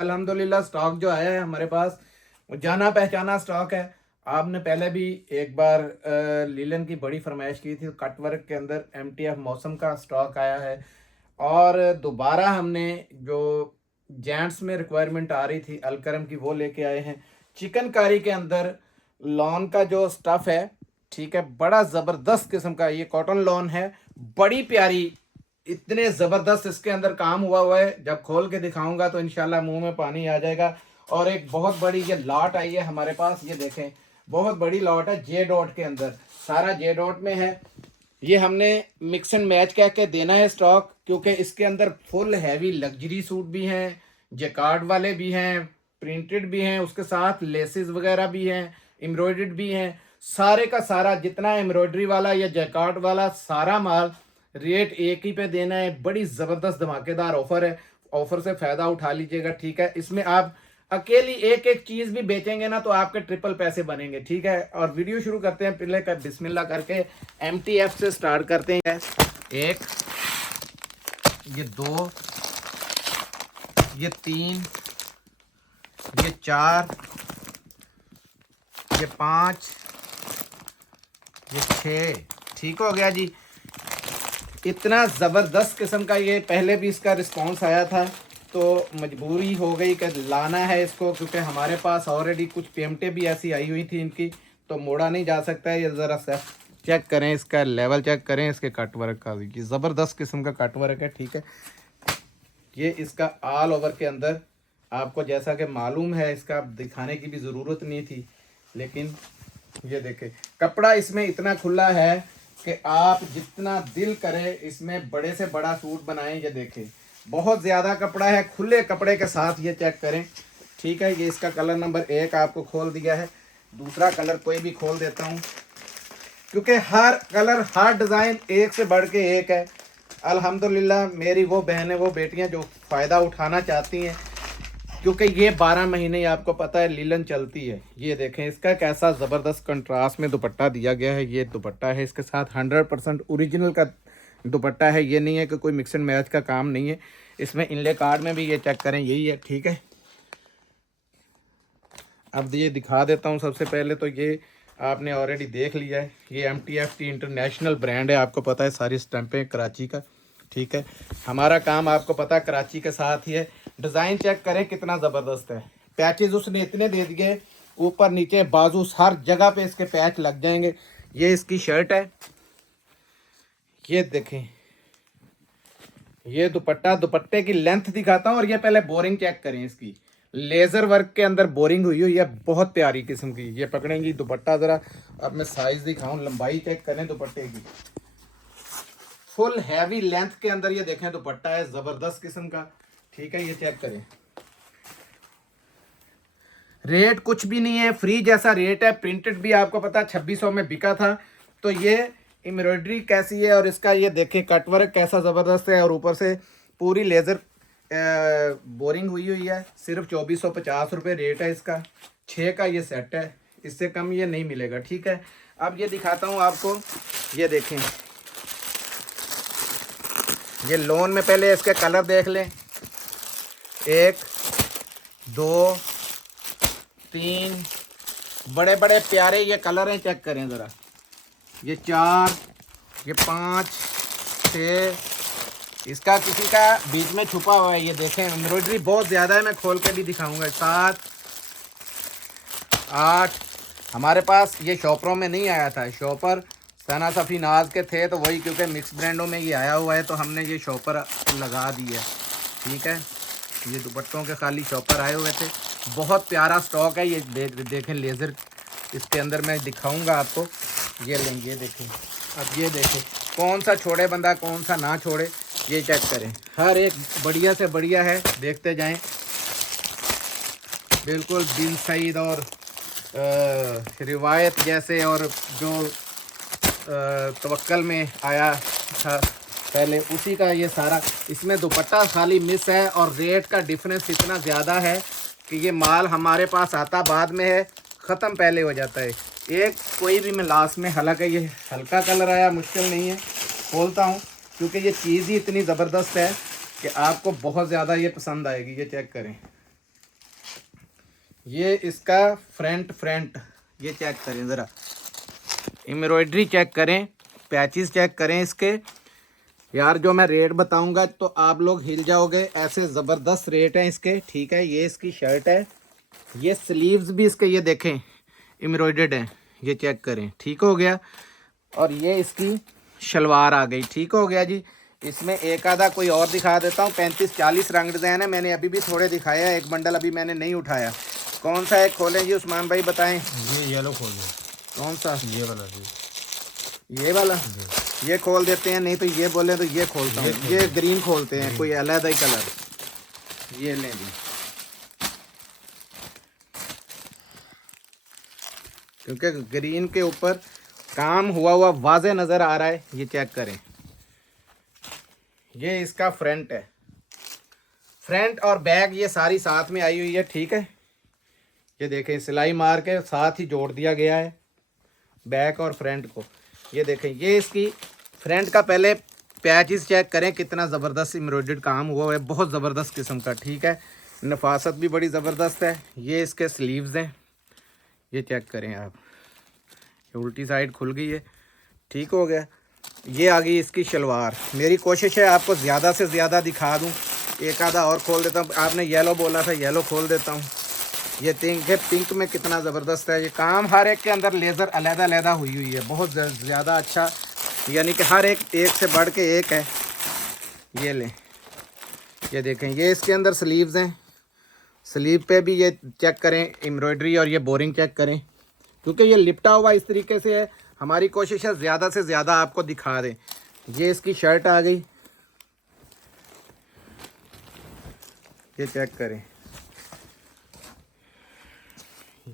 अल्हम्दुलिल्लाह स्टॉक जो आया है हमारे पास वो जाना पहचाना स्टॉक है। आपने पहले भी एक बार लीलन की बड़ी फरमाइश की थी, कट वर्क के अंदर एमटीएफ मौसम का स्टॉक आया है। और दोबारा हमने जो जेंट्स में रिक्वायरमेंट आ रही थी अलकरम की वो लेके आए हैं। चिकनकारी के अंदर लॉन का जो स्टफ है, ठीक है, बड़ा ज़बरदस्त किस्म का ये कॉटन लॉन है, बड़ी प्यारी। इतने ज़बरदस्त इसके अंदर काम हुआ है, जब खोल के दिखाऊंगा तो इंशाल्लाह मुंह में पानी आ जाएगा। और एक बहुत बड़ी ये लॉट आई है हमारे पास, ये देखें बहुत बड़ी लॉट है जे डॉट के अंदर, सारा जे डॉट में है। ये हमने मिक्स एंड मैच कह के देना है स्टॉक, क्योंकि इसके अंदर फुल हैवी लग्जरी सूट भी हैं, जेकार्ड वाले भी हैं, प्रिंटेड भी हैं, उसके साथ लेसेस वगैरह भी हैं, एम्ब्रॉयडर्ड भी हैं। सारे का सारा जितना एम्ब्रॉयडरी वाला या जैकार्ड वाला सारा माल रेट एक ही पे देना है। बड़ी ज़बरदस्त धमाकेदार ऑफर है, ऑफर से फ़ायदा उठा लीजिएगा, ठीक है। इसमें आप अकेली एक एक चीज़ भी बेचेंगे ना तो आपके ट्रिपल पैसे बनेंगे, ठीक है। और वीडियो शुरू करते हैं, पहले का बिस्मिल्लाह करके एमटीएफ से स्टार्ट करते हैं। एक, ये दो, ये तीन, ये चार, ये पाँच, ये छः, ठीक हो गया जी। इतना ज़बरदस्त किस्म का ये पहले भी इसका रिस्पांस आया था, तो मजबूरी हो गई कि लाना है इसको, क्योंकि हमारे पास ऑलरेडी कुछ पेमेंटें भी ऐसी आई हुई थी इनकी, तो मोड़ा नहीं जा सकता है। ये ज़रा सा चेक करें, इसका लेवल चेक करें इसके कट वर्क का, ये ज़बरदस्त किस्म का कट वर्क है, ठीक है। ये इसका ऑल ओवर के अंदर आपको जैसा कि मालूम है, इसका दिखाने की भी ज़रूरत नहीं थी, लेकिन ये देखें कपड़ा इसमें इतना खुला है कि आप जितना दिल करे इसमें बड़े से बड़ा सूट बनाएं। ये देखें बहुत ज़्यादा कपड़ा है, खुले कपड़े के साथ ये चेक करें, ठीक है। ये इसका कलर नंबर 1 आपको खोल दिया है, दूसरा कलर कोई भी खोल देता हूँ, क्योंकि हर कलर हर डिज़ाइन एक से बढ़ के एक है। अल्हम्दुलिल्लाह मेरी वो बहनें वो बेटियाँ जो फ़ायदा उठाना चाहती हैं, क्योंकि ये 12 महीने आपको पता है लीलन चलती है। ये देखें इसका कैसा ज़बरदस्त कंट्रास्ट में दुपट्टा दिया गया है। ये दुपट्टा है इसके साथ 100% ओरिजिनल का दुपट्टा है, ये नहीं है कि कोई मिक्स एंड मैच का काम नहीं है। इसमें इनले कार्ड में भी ये चेक करें यही है, ठीक है। अब ये दिखा देता हूँ। सबसे पहले तो ये आपने ऑलरेडी देख लिया है, ये एमटीएफ इंटरनेशनल ब्रांड है, आपको पता है सारी स्टैंपें कराची का, ठीक है। हमारा काम आपको पता है कराची के साथ ही है। डिज़ाइन चेक करें कितना ज़बरदस्त है, पैचेस उसने इतने दे दिए, ऊपर नीचे बाजू हर जगह पे इसके पैच लग जाएंगे। ये इसकी शर्ट है, ये देखें, ये दुपट्टा, दुपट्टे की लेंथ दिखाता हूँ। और ये पहले बोरिंग चेक करें, इसकी लेज़र वर्क के अंदर बोरिंग हुई हुई है, बहुत प्यारी किस्म की। ये पकड़ेंगी दुपट्टा, ज़रा अब मैं साइज़ दिखाऊँ, लंबाई चेक करें दुपट्टे की, फुल हैवी लेंथ के अंदर ये देखें दुपट्टा है, ज़बरदस्त किस्म का, ठीक है। ये चेक करें, रेट कुछ भी नहीं है, फ्री जैसा रेट है। प्रिंटेड भी आपको पता है 2600 में बिका था। तो ये एम्ब्रॉयडरी कैसी है और इसका ये देखें कटवर्क कैसा ज़बरदस्त है, और ऊपर से पूरी लेज़र बोरिंग हुई हुई है। सिर्फ 2450 रुपये रेट है इसका, 6 का ये सेट है, इससे कम ये नहीं मिलेगा, ठीक है। अब ये दिखाता हूँ आपको, ये देखें ये लोन में, पहले इसके कलर देख लें, 1 2 3 बड़े बड़े प्यारे ये कलर हैं, चेक करें ज़रा। ये 4, ये 5, 6, इसका किसी का बीच में छुपा हुआ है, ये देखें एम्ब्रॉयडरी बहुत ज़्यादा है, मैं खोल के भी दिखाऊंगा। 7, 8, हमारे पास ये शॉपरों में नहीं आया था, शॉपर सना सफ़ी नाज के थे, तो वही क्योंकि मिक्स ब्रांडों में ये आया हुआ है तो हमने ये शॉपर लगा दिया, ठीक है। ये दुपट्टों के खाली शॉपर आए हुए थे, बहुत प्यारा स्टॉक है। ये देखें लेज़र इसके अंदर मैं दिखाऊंगा आपको, ये लेंगे, ये देखें। अब ये देखें कौन सा छोड़े बंदा कौन सा ना छोड़े, ये चेक करें, हर एक बढ़िया से बढ़िया है, देखते जाएं। बिल्कुल बिन सईद और रिवायत जैसे, और जो तवक्कल में आया था पहले उसी का ये सारा। इसमें दुपट्टा खाली मिस है और रेट का डिफरेंस इतना ज़्यादा है कि ये माल हमारे पास आता बाद में है, ख़त्म पहले हो जाता है। एक कोई भी मैं लास्ट में, हालांकि ये हल्का कलर आया, मुश्किल नहीं है, खोलता हूँ क्योंकि ये चीज़ ही इतनी ज़बरदस्त है कि आपको बहुत ज़्यादा ये पसंद आएगी। ये चेक करें, ये इसका फ्रंट ये चेक करें ज़रा, एम्ब्रॉयडरी चेक करें, पैचेस चेक करें इसके। यार जो मैं रेट बताऊंगा तो आप लोग हिल जाओगे, ऐसे ज़बरदस्त रेट हैं इसके, ठीक है। ये इसकी शर्ट है, ये स्लीव्स भी इसके ये देखें एम्ब्रॉयडर्ड हैं, ये चेक करें, ठीक हो गया। और ये इसकी शलवार आ गई, ठीक हो गया जी। इसमें एक आधा कोई और दिखा देता हूँ, 35-40 रंग डिज़ाइन है। मैंने अभी भी थोड़े दिखाए हैं, एक बंडल अभी मैंने नहीं उठाया। कौन सा है खोलें जी उस्मान भाई, बताएं। ये येलो खोल दो। कौन सा? ये वाला जी, ये वाला ये खोल देते हैं, नहीं तो ये बोले तो ये खोलता हूँ। ये ग्रीन खोलते हैं, कोई अलग ही कलर। ये लें जी, क्योंकि ग्रीन के ऊपर काम हुआ हुआ वाज़े नज़र आ रहा है, ये चेक करें। ये इसका फ्रंट है, फ्रंट और बैक ये सारी साथ में आई हुई है, ठीक है। ये देखें सिलाई मार के साथ ही जोड़ दिया गया है बैक और फ्रंट को। ये देखें, ये इसकी फ्रंट का पहले पैचेस चेक करें, कितना ज़बरदस्त एम्ब्रॉयडर्ड काम हुआ है, बहुत ज़बरदस्त किस्म का, ठीक है। नफासत भी बड़ी ज़बरदस्त है। ये इसके स्लीव्स हैं, ये चेक करें आप, ये उल्टी साइड खुल गई है, ठीक हो गया। ये आ गई इसकी शलवार। मेरी कोशिश है आपको ज़्यादा से ज़्यादा दिखा दूँ, एक आधा और खोल देता हूँ। आपने येलो बोला था, येलो खोल देता हूँ। ये पिंक है, पिंक में कितना ज़बरदस्त है। ये काम हर एक के अंदर लेज़र अलग-अलग हुई हुई है, बहुत ज़्यादा अच्छा, यानी कि हर एक से बढ़ के एक है। ये लें, ये देखें, ये इसके अंदर स्लीव्स हैं, स्लीव पे भी ये चेक करें एम्ब्रॉयडरी, और ये बोरिंग चेक करें, क्योंकि ये लिपटा हुआ इस तरीके से है। हमारी कोशिश है ज़्यादा से ज़्यादा आपको दिखा दें। ये इसकी शर्ट आ गई, ये चेक करें,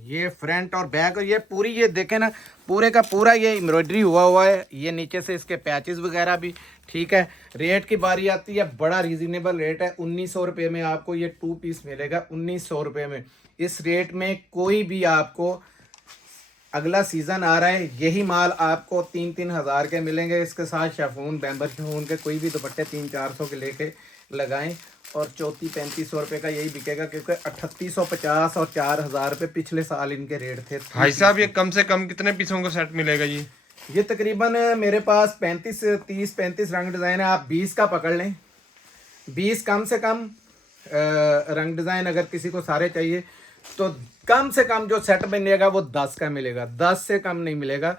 ये फ्रंट और बैक, और ये पूरी, ये देखें ना, पूरे का पूरा ये एम्ब्रॉयडरी हुआ है। ये नीचे से इसके पैचेस वगैरह भी, ठीक है। रेट की बारी आती है, बड़ा रीज़नेबल रेट है, 1900 रुपये में आपको ये 2 पीस मिलेगा, 1900 रुपये में। इस रेट में कोई भी आपको, अगला सीज़न आ रहा है, यही माल आपको 3-3 हज़ार के मिलेंगे। इसके साथ शेफून, बैम्बर शेफून के कोई भी दुपट्टे 300-400 के लेके लगाएं, और 3400-3500 रुपये का यही बिकेगा, क्योंकि 3850 और 4000 रुपये पिछले साल इनके रेट थे। भाई साहब ये कम से कम कितने पीसों का सेट मिलेगा जी? ये तकरीबन मेरे पास 35 रंग डिज़ाइन है, आप 20 का पकड़ लें, 20 कम से कम रंग डिज़ाइन अगर किसी को सारे चाहिए तो कम से कम जो सेट मिलेगा वो 10 का मिलेगा, 10 से कम नहीं मिलेगा।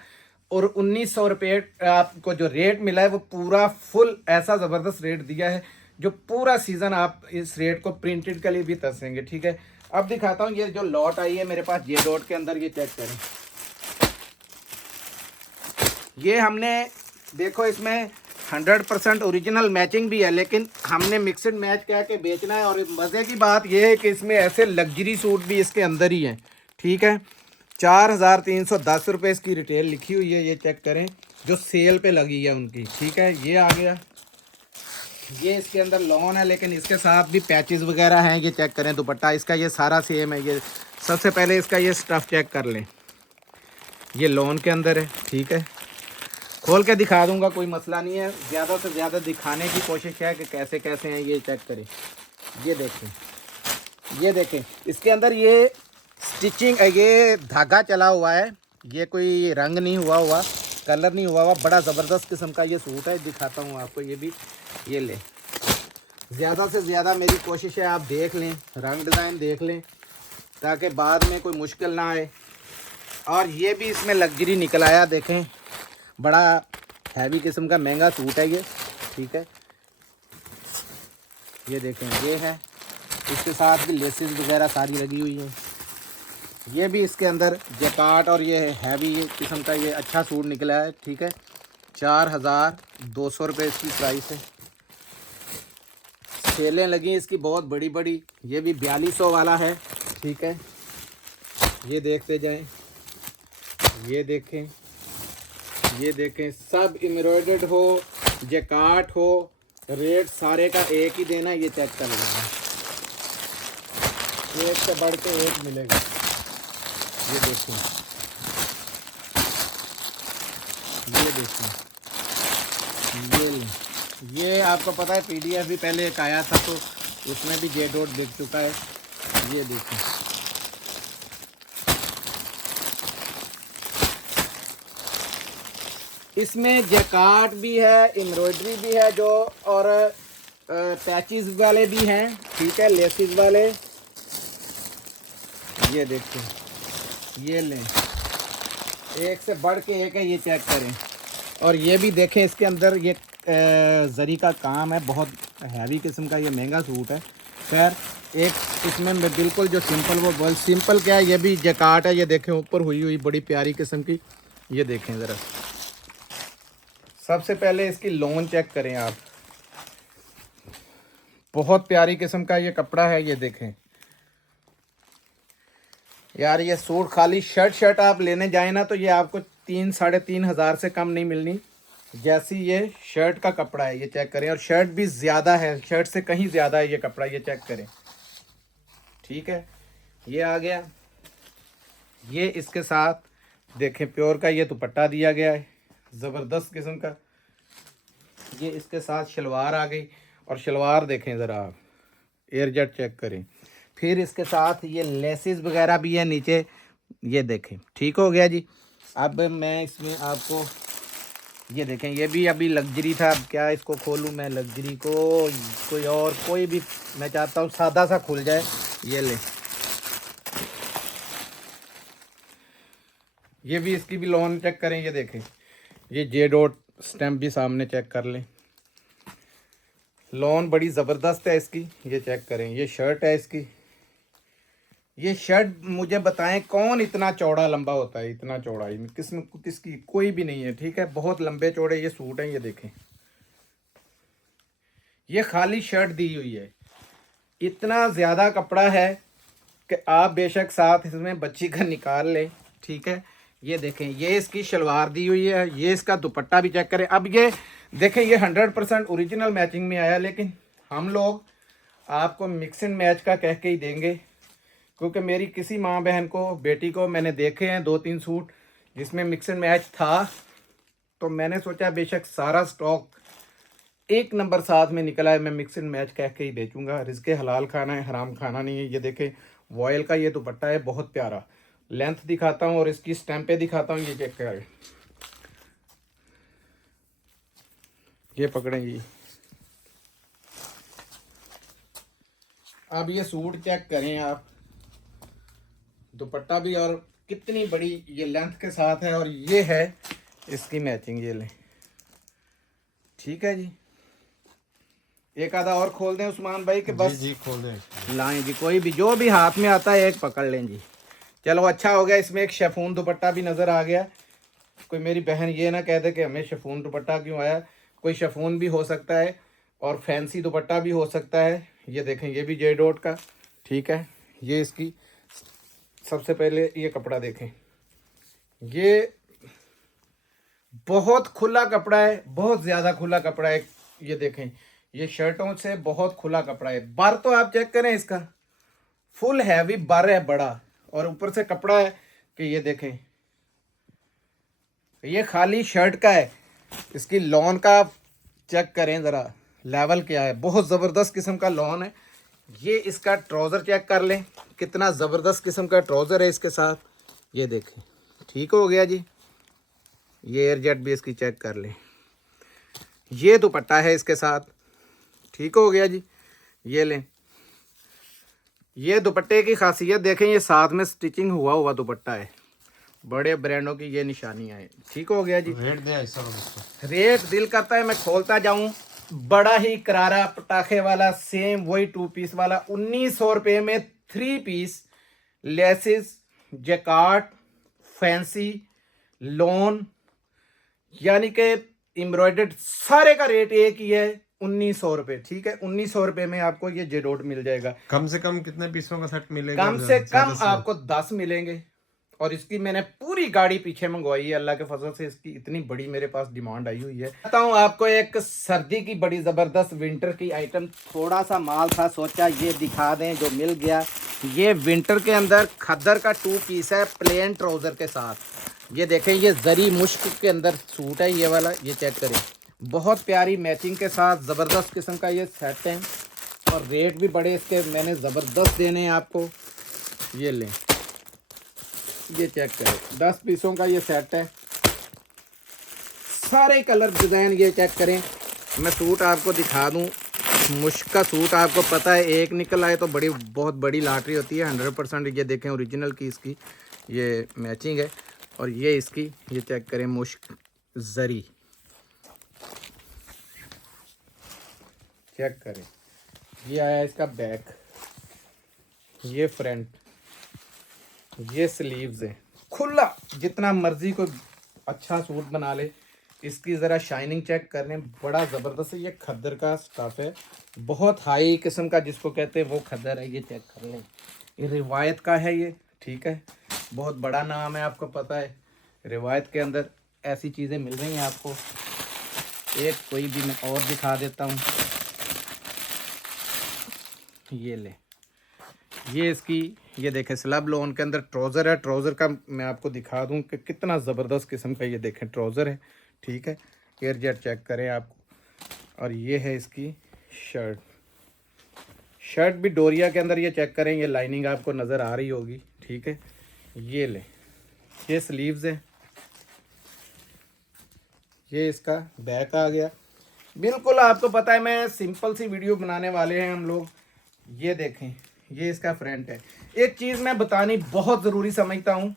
और 1900 रुपये आपको जो रेट मिला है वो पूरा फुल ऐसा ज़बरदस्त रेट दिया है, जो पूरा सीज़न आप इस रेट को प्रिंटेड के लिए भी तरसेंगे, ठीक है। अब दिखाता हूँ ये जो लॉट आई है मेरे पास, ये लॉट के अंदर, ये चेक करें। ये हमने देखो, इसमें 100% ओरिजिनल मैचिंग भी है, लेकिन हमने मिक्सड मैच कह के बेचना है। और मज़े की बात यह है कि इसमें ऐसे लग्जरी सूट भी इसके अंदर ही हैं, ठीक है। 4310 रुपये इसकी रिटेल लिखी हुई है, ये चेक करें, जो सेल पे लगी है उनकी, ठीक है। ये आ गया, ये इसके अंदर लॉन है, लेकिन इसके साथ भी पैचेस वगैरह हैं, ये चेक करें। दुपट्टा इसका ये सारा सेम है। ये सबसे पहले इसका ये स्टफ़ चेक कर लें, ये लॉन के अंदर है, ठीक है। खोल के दिखा दूंगा, कोई मसला नहीं है, ज़्यादा से ज़्यादा दिखाने की कोशिश है कि कैसे कैसे हैं। ये चेक करें, ये देखें, ये देखें, इसके अंदर ये स्टिचिंग, ये धागा चला हुआ है, ये कोई रंग नहीं हुआ, कलर नहीं हुआ, बड़ा ज़बरदस्त किस्म का ये सूट है। दिखाता हूँ आपको, ये भी, ये ले, ज़्यादा से ज़्यादा मेरी कोशिश है आप देख लें, रंग डिज़ाइन देख लें, ताकि बाद में कोई मुश्किल ना आए। और ये भी इसमें लग्जरी निकल आया, देखें, बड़ा हैवी किस्म का महंगा सूट है ये, ठीक है। ये देखें, ये है, इसके साथ भी लेसेस वगैरह सारी लगी हुई हैं। ये भी इसके अंदर जैकार्ड, और ये हैवी किस्म का ये अच्छा सूट निकला है, ठीक है। 4200 रुपये इसकी प्राइस है। सेलें लगी इसकी बहुत बड़ी बड़ी, ये भी 4200 वाला है, ठीक है। ये देखते जाएं, ये देखें, ये देखें, सब एम्ब्रॉयडर्ड हो, जैकार्ड हो, रेट सारे का एक ही देना, ये चेक कर लेना, एक से बढ़ के एक मिलेगा। ये देखें, ये देखें, ये आपको पता है PDF भी पहले एक आया था, तो उसमें भी J.डॉट बिक चुका है। ये देखें, इसमें जैकार्ड भी है, एम्ब्रॉयडरी भी है जो, और पैचेस वाले भी हैं, ठीक है, लेसिस वाले। ये देखिए, ये लें, एक से बढ़ के एक है, ये चेक करें। और ये भी देखें, इसके अंदर ये जरी का काम है, बहुत हैवी किस्म का, ये महंगा सूट है। खैर एक इसमें मैं बिल्कुल जो सिंपल, वो बहुत सिंपल क्या है, ये भी जैकार्ड है, ये देखें ऊपर हुई हुई बड़ी प्यारी किस्म की। ये देखें ज़रा, सबसे पहले इसकी लोन चेक करें आप, बहुत प्यारी किस्म का ये कपड़ा है। ये देखें यार, ये सूट खाली शर्ट आप लेने जाए ना तो ये आपको 3-3.5 हज़ार से कम नहीं मिलनी, जैसी ये शर्ट का कपड़ा है। ये चेक करें, और शर्ट भी ज़्यादा है, शर्ट से कहीं ज़्यादा है ये कपड़ा, ये चेक करें, ठीक है। ये आ गया, ये इसके साथ देखें प्योर का ये दुपट्टा दिया गया है, ज़बरदस्त किस्म का। ये इसके साथ शलवार आ गई, और शलवार देखें ज़रा आप, एयर जेट चेक करें। फिर इसके साथ ये लेसिस वगैरह भी है नीचे, ये देखें, ठीक हो गया जी। अब मैं इसमें आपको ये देखें, ये भी अभी लग्जरी था, अब क्या इसको खोलूं मैं लग्जरी को, कोई और कोई भी मैं चाहता हूँ सादा सा खुल जाए। ये ले, ये भी, इसकी भी लोन चेक करें। ये देखें, ये जे डॉट स्टैम्प भी सामने चेक कर लें, लोन बड़ी ज़बरदस्त है इसकी। ये चेक करें, ये शर्ट है इसकी। ये शर्ट मुझे बताएं कौन इतना चौड़ा लंबा होता है, इतना चौड़ा किसकी कोई भी नहीं है, ठीक है, बहुत लंबे चौड़े ये सूट हैं। ये देखें, ये खाली शर्ट दी हुई है, इतना ज़्यादा कपड़ा है कि आप बेशक साथ इसमें बच्ची का निकाल लें, ठीक है। ये देखें, ये इसकी शलवार दी हुई है, ये इसका दुपट्टा भी चेक करें। अब ये देखें, ये 100% ओरिजिनल मैचिंग में आया, लेकिन हम लोग आपको मिक्स एंड मैच का कह के ही देंगे, क्योंकि मेरी किसी माँ बहन को, बेटी को मैंने देखे हैं 2-3 सूट जिसमें मिक्स एंड मैच था, तो मैंने सोचा बेशक सारा स्टॉक एक नंबर साथ में निकला है, मैं मिक्स एंड मैच कह के ही बेचूंगा। रिज़्क़े हलाल खाना है, हराम खाना नहीं है। ये देखें, वॉयल का ये दुपट्टा है, बहुत प्यारा, लेंथ दिखाता हूँ और इसकी स्टैंपें दिखाता हूँ। ये चेक करें, ये पकड़ें जी। अब ये सूट चेक करें आप, दुपट्टा भी, और कितनी बड़ी ये लेंथ के साथ है, और ये है इसकी मैचिंग। ये लें, ठीक है जी। एक आधा और खोल दें उस्मान भाई के, बस जी खोल दें, लाएं जी, कोई भी जो भी हाथ में आता है एक पकड़ लें जी। चलो अच्छा हो गया, इसमें एक शेफून दुपट्टा भी नज़र आ गया। कोई मेरी बहन ये ना कह दे कि हमें शेफून दुपट्टा क्यों आया, कोई शेफून भी हो सकता है और फैंसी दुपट्टा भी हो सकता है। ये देखें, ये भी जे डॉट का, ठीक है। ये इसकी सबसे पहले ये कपड़ा देखें, ये बहुत खुला कपड़ा है, बहुत ज़्यादा खुला कपड़ा है। ये देखें, ये शर्टों से बहुत खुला कपड़ा है। बर तो आप चेक करें, इसका फुल हैवी बर है, बड़ा, और ऊपर से कपड़ा है कि ये देखें, ये खाली शर्ट का है। इसकी लॉन का चेक करें ज़रा, लेवल क्या है, बहुत ज़बरदस्त किस्म का लॉन है। ये इसका ट्राउज़र चेक कर लें, कितना ज़बरदस्त किस्म का ट्राउज़र है इसके साथ। ये देखें, ठीक हो गया जी। ये एयर जेट भी इसकी चेक कर लें, ये दुपट्टा है इसके साथ, ठीक हो गया जी। ये लें, ये दुपट्टे की खासियत देखें, ये साथ में स्टिचिंग हुआ दुपट्टा है, बड़े ब्रांडों की ये निशानियाँ हैं, ठीक हो गया जी। रेट दे ऐसा उसको, रेट दिल करता है मैं खोलता जाऊं, बड़ा ही करारा पटाखे वाला, सेम वही 2 पीस वाला, 1900 रुपये में 3 piece, laces, jacquard, fancy, lawn, यानी कि एम्ब्रॉयडर्ड, सारे का रेट एक ही है, 1900 रुपये, ठीक है। 1900 रुपये में आपको ये जे डॉट मिल जाएगा। कम से कम कितने पीसों का सेट मिलेगा? कम से कम आपको 10 मिलेंगे, और इसकी मैंने पूरी गाड़ी पीछे मंगवाई है, अल्लाह के फजल से इसकी इतनी बड़ी मेरे पास डिमांड आई हुई है। कहता हूँ आपको एक सर्दी की बड़ी ज़बरदस्त विंटर की आइटम, थोड़ा सा माल था, सोचा ये दिखा दें, जो मिल गया। ये विंटर के अंदर खद्दर का 2 पीस है, प्लेन ट्राउज़र के साथ। ये देखें, ये जरी मुश्क के अंदर सूट है ये वाला, ये चेक करें, बहुत प्यारी मैचिंग के साथ ज़बरदस्त किस्म का ये सेट है, और रेट भी बड़े इसके मैंने ज़बरदस्त देने हैं आपको। ये लें, ये चेक करें, 10 पीसों का ये सेट है, सारे कलर डिज़ाइन ये चेक करें। मैं सूट आपको दिखा दूं, मुश्क का सूट आपको पता है एक निकल आए तो बहुत बड़ी लॉटरी होती है। 100% ये देखें ओरिजिनल की इसकी ये मैचिंग है। और ये इसकी ये चेक करें मुश्क जरी, चेक करें। ये आया इसका बैक, ये फ्रंट, ये स्लीव्स है खुला। जितना मर्जी कोई अच्छा सूट बना ले। इसकी ज़रा शाइनिंग चेक करने, बड़ा ज़बरदस्त है। ये खद्दर का स्टफ़ है, बहुत हाई किस्म का जिसको कहते हैं वो खद्दर है। ये चेक कर लें, ये रिवायत का है ये, ठीक है। बहुत बड़ा नाम है, आपको पता है। रिवायत के अंदर ऐसी चीज़ें मिल रही हैं आपको। एक कोई भी मैं और दिखा देता हूँ, ये ले, ये इसकी ये देखें स्लब लोन के अंदर ट्राउज़र है। ट्राउज़र का मैं आपको दिखा दूं कि कितना ज़बरदस्त किस्म का ये देखें ट्राउज़र है, ठीक है। एयर जेट चेक करें आपको। और ये है इसकी शर्ट, शर्ट भी डोरिया के अंदर ये चेक करें, ये लाइनिंग आपको नज़र आ रही होगी, ठीक है। ये ले, ये स्लीव्स है, ये इसका बैक आ गया। बिल्कुल आपको पता है मैं सिंपल सी वीडियो बनाने वाले हैं हम लोग। ये देखें, ये इसका फ्रंट है। एक चीज़ मैं बतानी बहुत ज़रूरी समझता हूँ,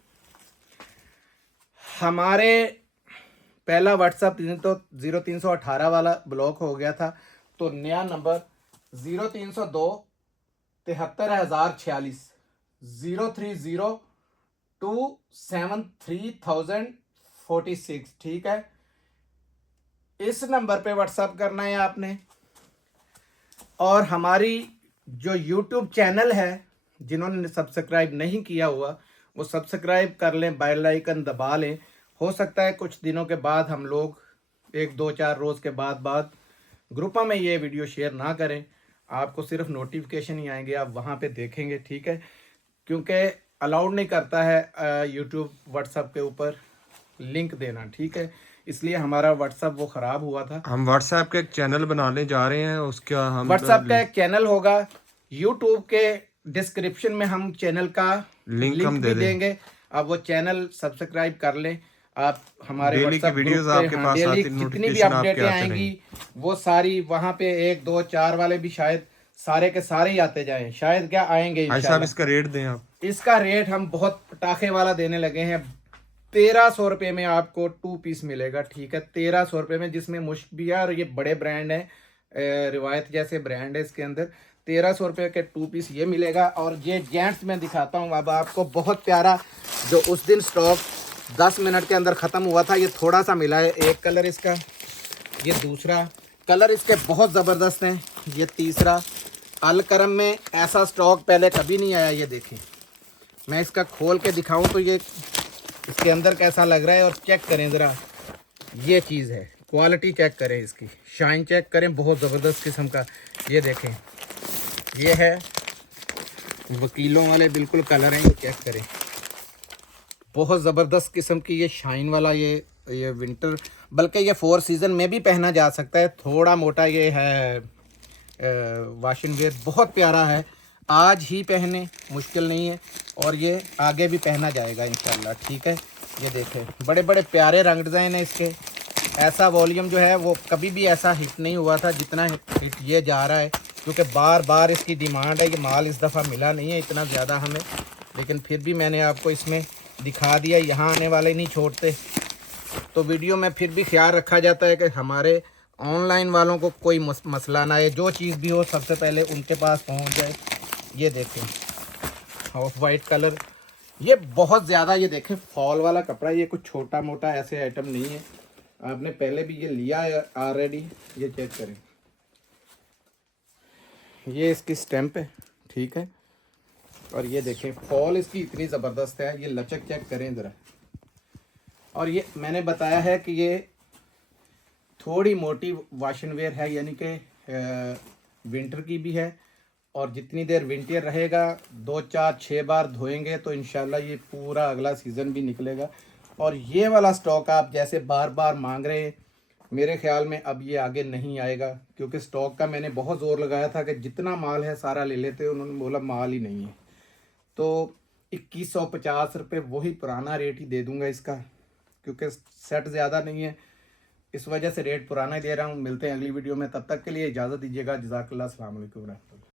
हमारे पहला व्हाट्सअप तो 0318 वाला ब्लॉक हो गया था, तो नया नंबर 0302 73,046 030273046, ठीक है। इस नंबर पे व्हाट्सअप करना है आपने। और हमारी जो यूट्यूब चैनल है, जिन्होंने सब्सक्राइब नहीं किया हुआ वो सब्सक्राइब कर लें, बेल आइकन दबा लें। हो सकता है कुछ दिनों के बाद हम लोग 1-2-4 रोज़ के बाद ग्रुपों में ये वीडियो शेयर ना करें, आपको सिर्फ नोटिफिकेशन ही आएंगे, आप वहाँ पे देखेंगे, ठीक है। क्योंकि अलाउड नहीं करता है यूट्यूब व्हाट्सएप के ऊपर लिंक देना, ठीक है। इसलिए हमारा व्हाट्सएप वो ख़राब हुआ था। हम व्हाट्सएप का एक चैनल बनाने जा रहे हैं, उसका हम व्हाट्सएप का एक चैनल होगा, यूट्यूब के डिस्क्रिप्शन में हम चैनल का लिंक हम भी दे देंगे। आप वो चैनल सब्सक्राइब कर लें। आप हमारे डेली की व्हाट्सएप ग्रुप वीडियोस पे आपके हाँ पास डेली आती, जितनी भी नोटिफिकेशन आपके अपडेटें आते आएंगी रहेंगे। वो सारी वहाँ पे 1-2-4 वाले भी शायद सारे के सारे ही आते जाएं, शायद क्या आएंगे भाई साहब इंशाल्लाह। इसका रेट दें आप। इसका रेट हम बहुत पटाखे वाला देने लगे हैं। 1300 रुपये में आपको 2 पीस मिलेगा, ठीक है। 1300 रुपये में, जिसमें मुश्क भी है और ये बड़े ब्रांड है, रिवायत जैसे ब्रांड है, इसके अंदर 1300 रुपये के 2 पीस ये मिलेगा। और ये जेंट्स में दिखाता हूँ अब आपको, बहुत प्यारा। जो उस दिन स्टॉक 10 मिनट के अंदर ख़त्म हुआ था, ये थोड़ा सा मिला है। एक कलर इसका, ये दूसरा कलर इसके बहुत ज़बरदस्त हैं, ये तीसरा। अलकरम में ऐसा स्टॉक पहले कभी नहीं आया। ये देखें, मैं इसका खोल के दिखाऊं तो ये इसके अंदर कैसा लग रहा है। और चेक करें ज़रा, ये चीज़ है, क्वालिटी चेक करें, इसकी शाइन चेक करें, बहुत ज़बरदस्त किस्म का। ये देखें, ये है वकीलों वाले बिल्कुल कलर हैं, ये चेक करें, बहुत ज़बरदस्त किस्म की ये शाइन वाला। ये विंटर, बल्कि ये 4 सीज़न में भी पहना जा सकता है। थोड़ा मोटा ये है, वाशिंग वेयर, बहुत प्यारा है। आज ही पहने, मुश्किल नहीं है। और ये आगे भी पहना जाएगा इंशाल्लाह, ठीक है। ये देखें, बड़े बड़े प्यारे रंग डिज़ाइन है इसके। ऐसा वॉल्यूम जो है वो कभी भी ऐसा हिट नहीं हुआ था जितना हिट ये जा रहा है, क्योंकि बार बार इसकी डिमांड है। ये माल इस दफ़ा मिला नहीं है इतना ज़्यादा हमें, लेकिन फिर भी मैंने आपको इसमें दिखा दिया। यहाँ आने वाले नहीं छोड़ते, तो वीडियो में फिर भी ख्याल रखा जाता है कि हमारे ऑनलाइन वालों को कोई मसला ना आए, जो चीज़ भी हो सबसे पहले उनके पास पहुंच जाए। ये देखें, ऑफ वाइट कलर, ये बहुत ज़्यादा, ये देखें फॉल वाला कपड़ा, ये कुछ छोटा मोटा ऐसे आइटम नहीं है। आपने पहले भी ये लिया है ऑलरेडी, ये चेक करें, ये इसकी स्टैम्प है, ठीक है। और ये देखें, फॉल इसकी इतनी ज़बरदस्त है, ये लचक चेक करें ज़रा। और ये मैंने बताया है कि ये थोड़ी मोटी वाशन वेयर है, यानी कि विंटर की भी है। और जितनी देर विंटर रहेगा, 2-4-6 बार धोएंगे तो इंशाल्लाह ये पूरा अगला सीज़न भी निकलेगा। और ये वाला स्टॉक आप जैसे बार बार मांग रहे हैं, मेरे ख्याल में अब ये आगे नहीं आएगा, क्योंकि स्टॉक का मैंने बहुत ज़ोर लगाया था कि जितना माल है सारा ले लेते, उन्होंने बोला माल ही नहीं है। तो 2150 रुपये वही पुराना रेट ही दे दूँगा इसका, क्योंकि सेट ज़्यादा नहीं है। इस वजह से रेट पुराना ही दे रहा हूँ। मिलते हैं अगली वीडियो में, तब तक के लिए इजाज़त दीजिएगा। जज़ाकल्लाह, अस्सलाम वालेकुम।